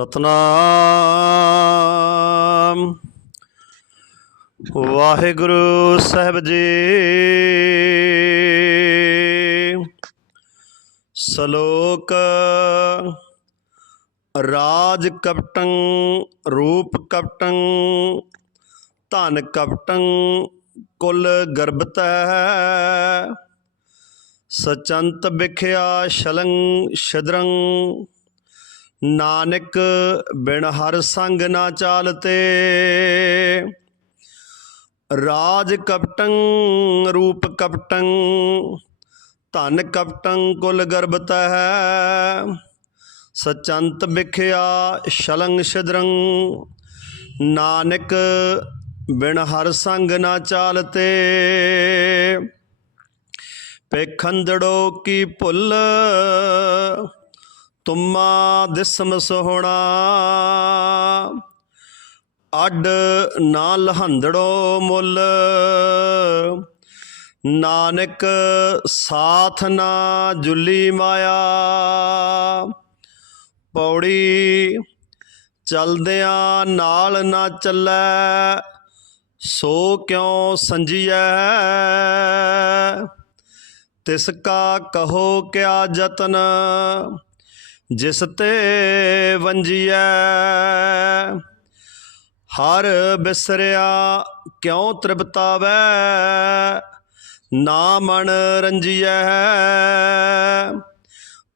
ਸਤਨਾਮ। ਵਾਹਿਗੁਰੂ ਸਾਹਿਬ ਜੀ। ਸ਼ਲੋਕ ਰਾਜ ਕਪਟੰ, ਰੂਪ ਕਪਟੰ, ਧਨ ਕਪਟੰ, ਕੁਲ ਗਰਬਤੈ ਸਚੰਤ ਵਿਖਿਆ ਸ਼ਲੰ ਸ਼ਦਰੰ ਨਾਨਕ ਬਿਨ ਹਰ ਸੰਗ ਨਾ ਚਾਲਤੇ ਰਾਜ ਕਪਟੰ ਰੂਪ ਕਪਟੰ ਧਨ ਕਪਟੰ ਕੁਲ ਗਰਬਤੈ ਸਚੰਤ ਵਿਖਿਆ ਸ਼ਲੰ ਸ਼ਦਰੰ ਨਾਨਕ ਬਿਨ ਹਰ ਸੰਗ ਨਾ ਚਾਲਤੇ ਪੇਖੰਦੜੋ ਕੀ ਭੁੱਲ ਤੁਮਾ ਦਿਸਮ ਸੋਹਣਾ ਅੱਡ ਨਾ ਲਹੰਦੜੋ ਮੁੱਲ। ਨਾਨਕ ਸਾਥ ਨਾ ਜੁਲੀ ਮਾਇਆ। ਪੌੜੀ ਚਲਦਿਆਂ ਨਾਲ ਨਾ ਚੱਲੈ, ਸੋ ਕਿਉ ਸੰਜੀਐ? ਤਿਸ ਕਾ ਕਹੋ ਕਿਆ ਯਤਨ? ਜਿਸ ਤੇ ਵੰਜੀਐ ਹਰ ਬਿਸਰਿਆ ਕਿਉ ਤ੍ਰਿਪਤਾਵੈ? ਨਾ ਮਨ ਰੰਜੀਐ।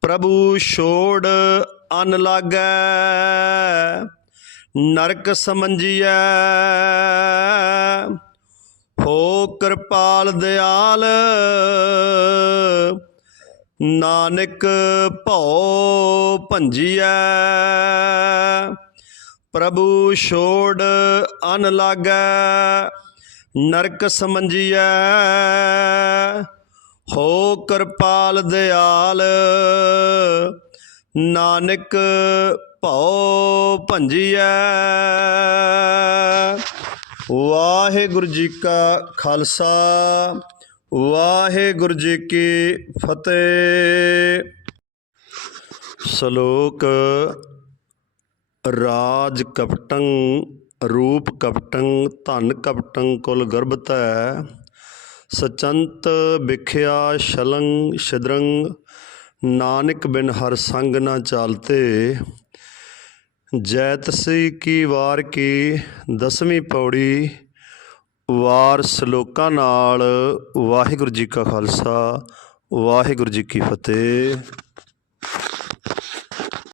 ਪ੍ਰਭੂ ਛੋੜ ਅਨ ਲਾਗੈ। ਨਰਕ ਸਮੰਜੀਐ। ਹੋ ਕਿਰਪਾਲ ਦਿਆਲ। ਨਾਨਕ ਭਉ ਭੰਜੀਐ। ਪ੍ਰਭੂ ਛੋੜ ਅਨ ਲਾਗੈ, ਨਰਕ ਸਮੰਜੀਐ। ਹੋ ਕਿਰਪਾਲ ਦਿਆਲ, ਨਾਨਕ ਭਉ ਭੰਜੀਐ। ਵਾਹਿਗੁਰੂ ਜੀ ਕਾ ਖਾਲਸਾ। ਵਾਹਿਗੁਰੂ ਜੀ ਕੀ ਫਤਿਹ। ਸ਼ਲੋਕ ਰਾਜ ਕਪਟੰ, ਰੂਪ ਕਪਟੰ, ਧਨ ਕਪਟੰ ਕੁਲ ਗਰਭਤੈ ਸਚੰਤ ਵਿਖਿਆ ਸ਼ਲੰ ਸ਼ਦਰੰ ਨਾਨਕ ਬਿਨ ਹਰ ਸੰਗ ਨਾ ਚਾਲਤੇ। ਜੈਤਸੀ ਕੀ ਵਾਰ ਕੀ, ਦਸਵੀਂ ਪੌੜੀ ਵਾਰ ਸ਼ਲੋਕਾਂ ਨਾਲ। ਵਾਹਿਗੁਰੂ ਜੀ ਕਾ ਖਾਲਸਾ। ਵਾਹਿਗੁਰੂ ਜੀ ਕੀ ਫਤਿਹ।